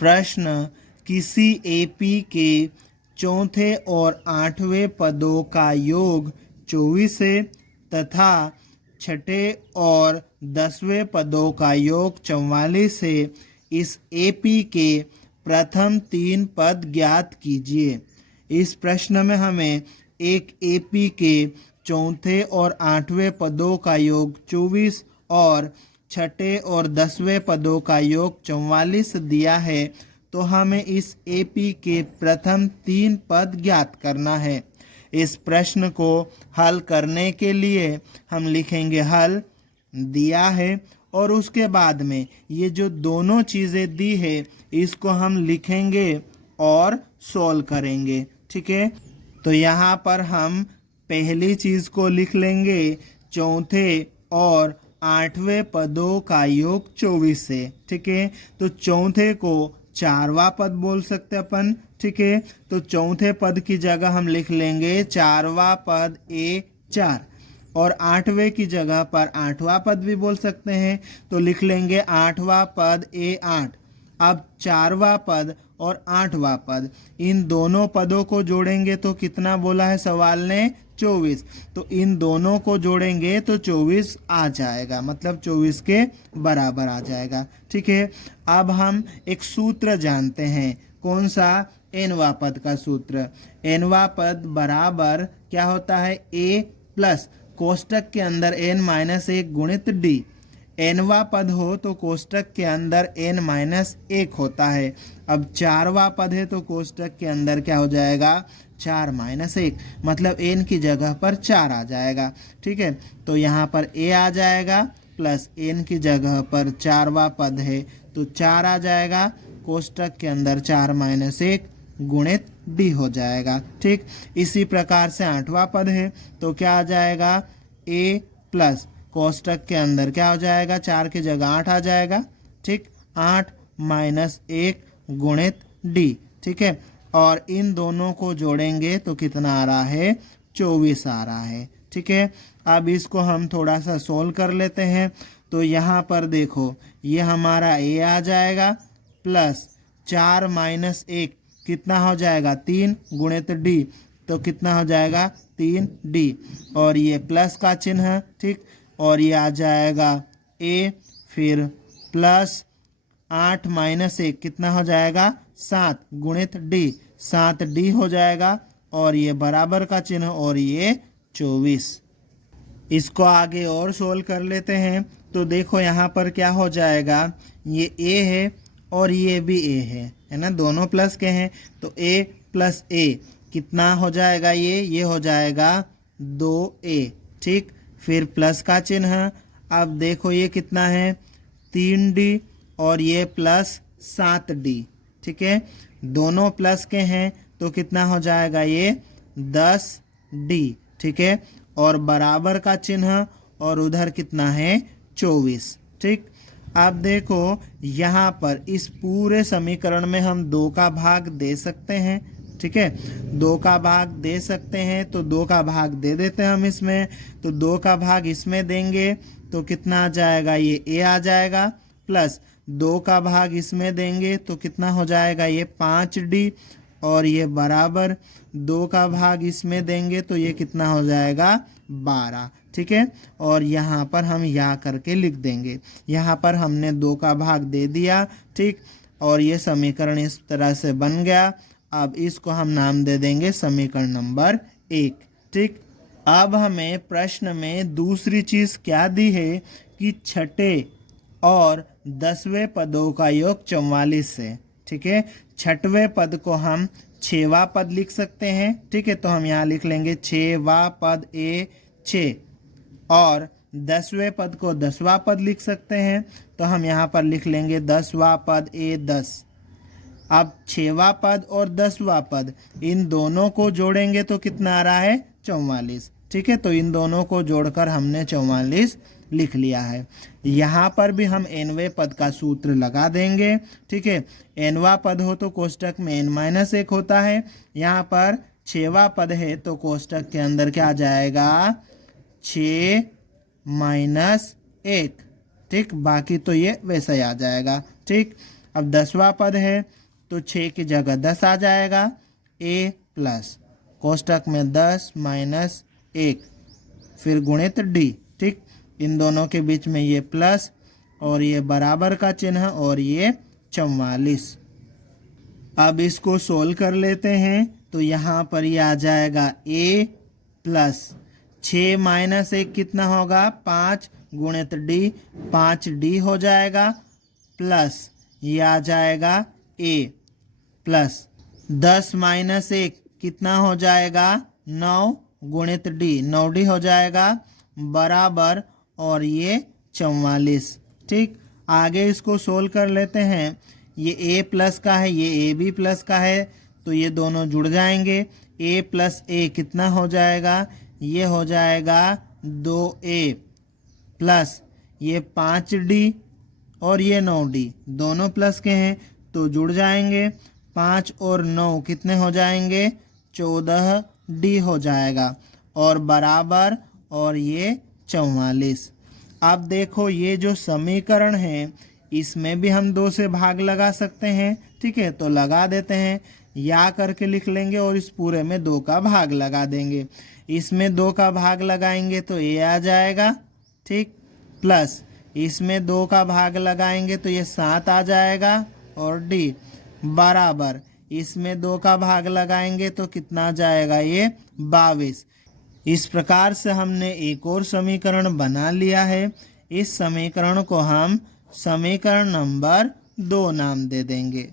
प्रश्न, किसी एपी के चौथे और आठवें पदों का योग 24 है तथा छठे और 10वें पदों का योग 44 है। इस एपी के प्रथम 3 पद ज्ञात कीजिए। इस प्रश्न में हमें एक एपी के चौथे और आठवें पदों का योग 24 और छठे और 10वें पदों का योग 44 दिया है, तो हमें इस एपी के प्रथम 3 पद ज्ञात करना है। इस प्रश्न को हल करने के लिए हम लिखेंगे हल दिया है और उसके बाद में ये जो दोनों चीज़ें दी है इसको हम लिखेंगे और सॉल्व करेंगे। ठीक है, तो यहाँ पर हम पहली चीज़ को लिख लेंगे, चौथे और आठवें पदों का योग 24 है। ठीक है, तो चौथे को 4वां पद बोल सकते अपन। ठीक है, तो चौथे पद की जगह हम लिख लेंगे 4वां पद A4 और 8वें की जगह पर 8वां पद भी बोल सकते हैं, तो लिख लेंगे 8वां पद A8। अब 4वां पद और 8वां पद, इन दोनों पदों को जोड़ेंगे तो कितना बोला है सवाल ने, 24। तो इन दोनों को जोड़ेंगे तो 24 आ जाएगा, मतलब 24 के बराबर आ जाएगा। ठीक है, अब हम एक सूत्र जानते हैं, कौन सा, nवां पद का सूत्र। nवां पद बराबर क्या होता है, a प्लस कोष्टक के अंदर n-1 गुणित d। nवां पद हो तो कोष्टक के अंदर n-1 होता है। अब 4वां पद है तो कोष्टक के अंदर क्या हो जाएगा, 4-1, मतलब n की जगह पर 4 आ जाएगा। ठीक है, तो यहाँ पर a आ जाएगा प्लस n की जगह पर 4वां पद है तो 4 आ जाएगा, कोष्टक के अंदर 4-1 गुणित d हो जाएगा। ठीक, इसी प्रकार से 8वां पद है तो क्या आ जाएगा, a प्लस कोष्टक के अंदर क्या हो जाएगा, 4 की जगह 8 आ जाएगा। ठीक, 8-1 गुणित d। ठीक है, और इन दोनों को जोड़ेंगे तो कितना आ रहा है, 24 आ रहा है। ठीक है, अब इसको हम थोड़ा सा सोल्व कर लेते हैं। तो यहाँ पर देखो, ये हमारा a आ जाएगा प्लस 4-1 कितना हो जाएगा, 3 गुणित d, तो कितना हो जाएगा 3d, और ये प्लस का चिन्ह। ठीक, और ये आ जाएगा a, फिर प्लस 8-1 कितना हो जाएगा, 7 गुणित d, 7d हो जाएगा, और ये बराबर का चिन्ह और ये 24। इसको आगे और सोल्व कर लेते हैं। तो देखो यहाँ पर क्या हो जाएगा, ये a है और ये भी a है ना, दोनों प्लस के हैं, तो a प्लस a कितना हो जाएगा, ये हो जाएगा 2a। ठीक, फिर प्लस का चिन्ह। अब देखो ये कितना है, 3d और ये प्लस 7d। ठीक है, दोनों प्लस के हैं तो कितना हो जाएगा, ये 10d। ठीक है, और बराबर का चिन्ह और उधर कितना है, 24। ठीक, आप देखो यहाँ पर इस पूरे समीकरण में हम 2 का भाग दे सकते हैं। ठीक है, 2 का भाग दे सकते हैं तो 2 का भाग दे देते हैं हम इसमें, तो 2 का भाग इसमें देंगे तो कितना आ जाएगा, ये a आ जाएगा, प्लस 2 का भाग इसमें देंगे तो कितना हो जाएगा, ये 5d, और ये बराबर 2 का भाग इसमें देंगे तो ये कितना हो जाएगा, 12। ठीक है, और यहाँ पर हम या करके लिख देंगे, यहाँ पर हमने 2 का भाग दे दिया। ठीक, और ये समीकरण इस तरह से बन गया। अब इसको हम नाम दे देंगे समीकरण नंबर 1। ठीक, अब हमें प्रश्न में दूसरी चीज़ क्या दी है कि छठे और 10वें पदों का योग 44 है। ठीक है, छठवें पद को हम 6वां पद लिख सकते हैं। ठीक है, तो हम यहाँ लिख लेंगे 6वां पद A6, और 10वें पद को 10वां पद लिख सकते हैं, तो हम यहाँ पर लिख लेंगे 10वां पद A10। अब 6वां पद और 10वां पद, इन दोनों को जोड़ेंगे तो कितना आ रहा है, 44। ठीक है, तो इन दोनों को जोड़कर हमने 44 लिख लिया है। यहाँ पर भी हम nवें पद का सूत्र लगा देंगे। ठीक है, nवां पद हो तो कोष्टक में n-1 होता है, यहाँ पर 6वां पद है तो कोष्टक के अंदर क्या आ जाएगा, 6-1। ठीक, बाकी तो ये वैसा ही आ जाएगा। ठीक, अब 10वां पद है तो 6 की जगह 10 आ जाएगा। a प्लस कोष्टक में 10 माइनस 1 फिर गुणित d। ठीक, इन दोनों के बीच में ये प्लस और ये बराबर का चिन्ह और ये 44। अब इसको सोल्व कर लेते हैं तो यहाँ पर ये आ जाएगा a प्लस 6 माइनस 1 कितना होगा 5 गुणित d 5d हो जाएगा प्लस ये आ जाएगा a प्लस 10 माइनस 1 कितना हो जाएगा 9 गुणित d 9d हो जाएगा बराबर और ये 44। ठीक, आगे इसको सोल्व कर लेते हैं। ये a प्लस का है, ये ab प्लस का है तो ये दोनों जुड़ जाएंगे। a प्लस a कितना हो जाएगा, ये हो जाएगा 2a प्लस ये 5d और ये 9d दोनों प्लस के हैं तो जुड़ जाएंगे। 5 और 9 कितने हो जाएंगे 14d हो जाएगा और बराबर और ये 44। अब देखो ये जो समीकरण है इसमें भी हम 2 से भाग लगा सकते हैं। ठीक है, तो लगा देते हैं, या करके लिख लेंगे और इस पूरे में 2 का भाग लगा देंगे। इसमें 2 का भाग लगाएंगे तो ये आ जाएगा। ठीक, प्लस इसमें 2 का भाग लगाएंगे तो ये 7 आ जाएगा और d बराबर इसमें 2 का भाग लगाएंगे तो कितना आ जाएगा ये 22। इस प्रकार से हमने एक और समीकरण बना लिया है। इस समीकरण को हम समीकरण नंबर 2 नाम दे देंगे।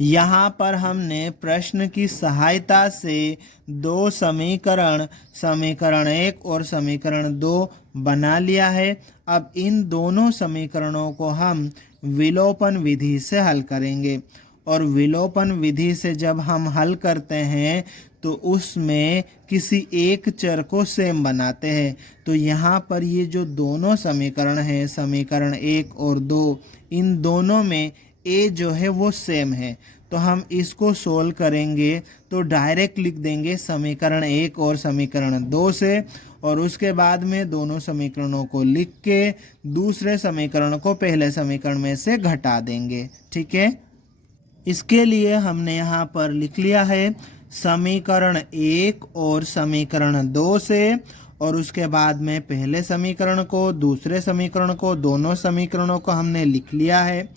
यहाँ पर हमने प्रश्न की सहायता से 2 समीकरण, समीकरण 1 और समीकरण 2 बना लिया है। अब इन दोनों समीकरणों को हम विलोपन विधि से हल करेंगे और विलोपन विधि से जब हम हल करते हैं तो उसमें किसी एक चर को सेम बनाते हैं। तो यहाँ पर ये जो दोनों समीकरण हैं, समीकरण 1 और 2, इन दोनों में a जो है वो सेम है तो हम इसको सोल्व करेंगे तो डायरेक्ट लिख देंगे समीकरण 1 और समीकरण 2 से और उसके बाद में दोनों समीकरणों को लिख के दूसरे समीकरण को पहले समीकरण में से घटा देंगे। ठीक है, इसके लिए हमने यहाँ पर लिख लिया है समीकरण 1 और समीकरण 2 से और उसके बाद में पहले समीकरण को, दूसरे समीकरण को, दोनों समीकरणों को हमने लिख लिया है।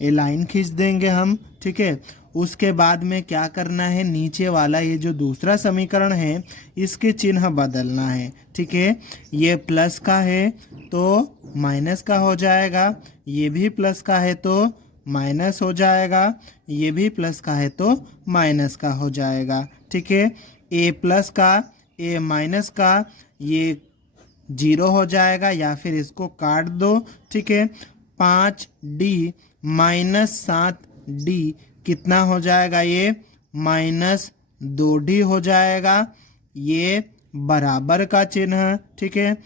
ये लाइन खींच देंगे हम। ठीक है, उसके बाद में क्या करना है, नीचे वाला ये जो दूसरा समीकरण है इसके चिन्ह बदलना है। ठीक है, ये प्लस का है तो माइनस का हो जाएगा, ये भी प्लस का है तो माइनस हो जाएगा, ये भी प्लस का है तो माइनस का हो जाएगा। ठीक है, a प्लस का a माइनस का ये 0 हो जाएगा या फिर इसको काट दो। ठीक है, 5d माइनस 7d कितना हो जाएगा, ये माइनस 2d हो जाएगा, ये बराबर का चिन्ह। ठीक है,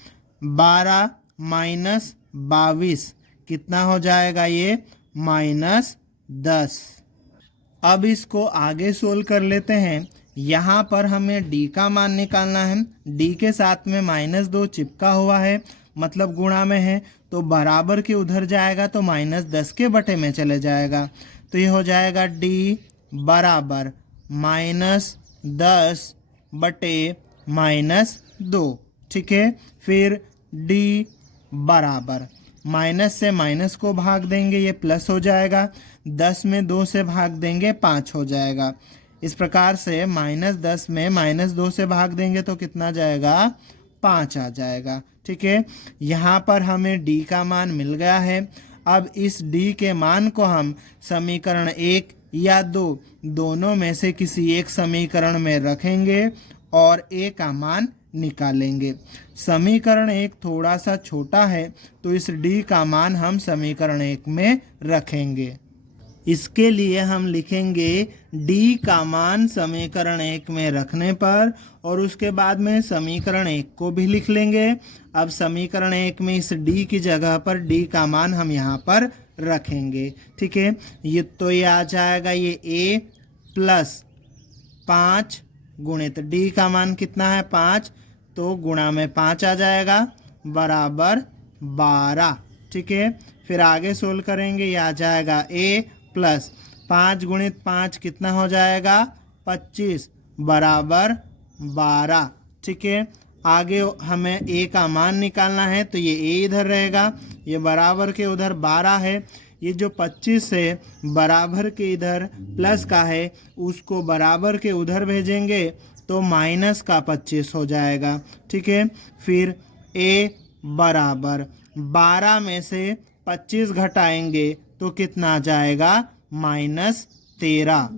12 माइनस 22 कितना हो जाएगा, ये माइनस 10। अब इसको आगे सोल्व कर लेते हैं। यहाँ पर हमें d का मान निकालना है। d के साथ में -2 चिपका हुआ है मतलब गुणा में है तो बराबर के उधर जाएगा तो -10 के बटे में चले जाएगा तो ये हो जाएगा d बराबर -10 बटे -2। ठीक है, फिर d बराबर माइनस से माइनस को भाग देंगे ये प्लस हो जाएगा, 10 में 2 से भाग देंगे 5 हो जाएगा। इस प्रकार से -10 में -2 से भाग देंगे तो कितना जाएगा, 5 आ जाएगा। ठीक है, यहाँ पर हमें d का मान मिल गया है। अब इस d के मान को हम समीकरण 1 या 2 दोनों में से किसी एक समीकरण में रखेंगे और a का मान निकालेंगे। समीकरण 1 थोड़ा सा छोटा है तो इस d का मान हम समीकरण 1 में रखेंगे। इसके लिए हम लिखेंगे d का मान समीकरण 1 में रखने पर और उसके बाद में समीकरण 1 को भी लिख लेंगे। अब समीकरण 1 में इस d की जगह पर d का मान हम यहाँ पर रखेंगे। ठीक है, ये आ जाएगा ये a प्लस 5 गुणित d का मान कितना है 5 तो गुणा में 5 आ जाएगा बराबर 12। ठीक है, फिर आगे सोल्व करेंगे, ये आ जाएगा a प्लस 5 गुणित 5 कितना हो जाएगा 25 बराबर 12। ठीक है, आगे हमें a का मान निकालना है तो ये a इधर रहेगा, ये बराबर के उधर 12 है, ये जो 25 है बराबर के इधर प्लस का है उसको बराबर के उधर भेजेंगे तो माइनस का 25 हो जाएगा। ठीक है, फिर a बराबर 12 में से 25 घटाएंगे तो कितना आ जाएगा -13।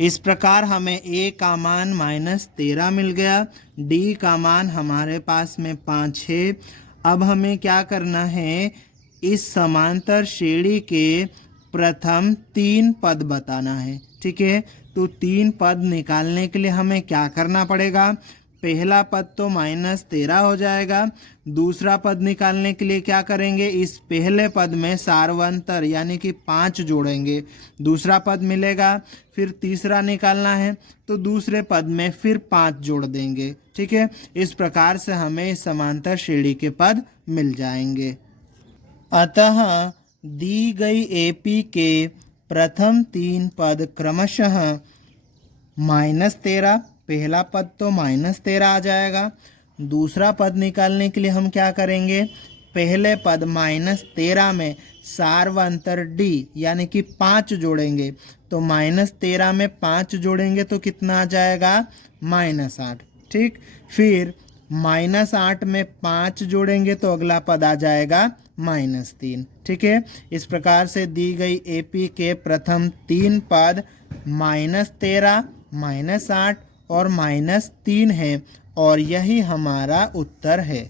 इस प्रकार हमें a का मान -13 मिल गया। d का मान हमारे पास में 5 है। अब हमें क्या करना है, इस समांतर श्रेणी के प्रथम 3 पद बताना है। ठीक है, तो 3 पद निकालने के लिए हमें क्या करना पड़ेगा, पहला पद तो -13 हो जाएगा, दूसरा पद निकालने के लिए क्या करेंगे, इस पहले पद में सार्वंतर यानी कि 5 जोड़ेंगे, दूसरा पद मिलेगा, फिर तीसरा निकालना है तो दूसरे पद में फिर 5 जोड़ देंगे। ठीक है, इस प्रकार से हमें इस समांतर श्रेणी के पद मिल जाएंगे। अतः दी गई AP के प्रथम 3 पद क्रमशः -13, पहला पद तो -13 आ जाएगा, दूसरा पद निकालने के लिए हम क्या करेंगे, पहले पद -13 में सार्वंतर d यानी कि 5 जोड़ेंगे, तो -13 में 5 जोड़ेंगे तो कितना आ जाएगा -8। ठीक, फिर -8 में 5 जोड़ेंगे तो अगला पद आ जाएगा -3। ठीक है, इस प्रकार से दी गई AP के प्रथम 3 पद -13, -8 और -3 है और यही हमारा उत्तर है।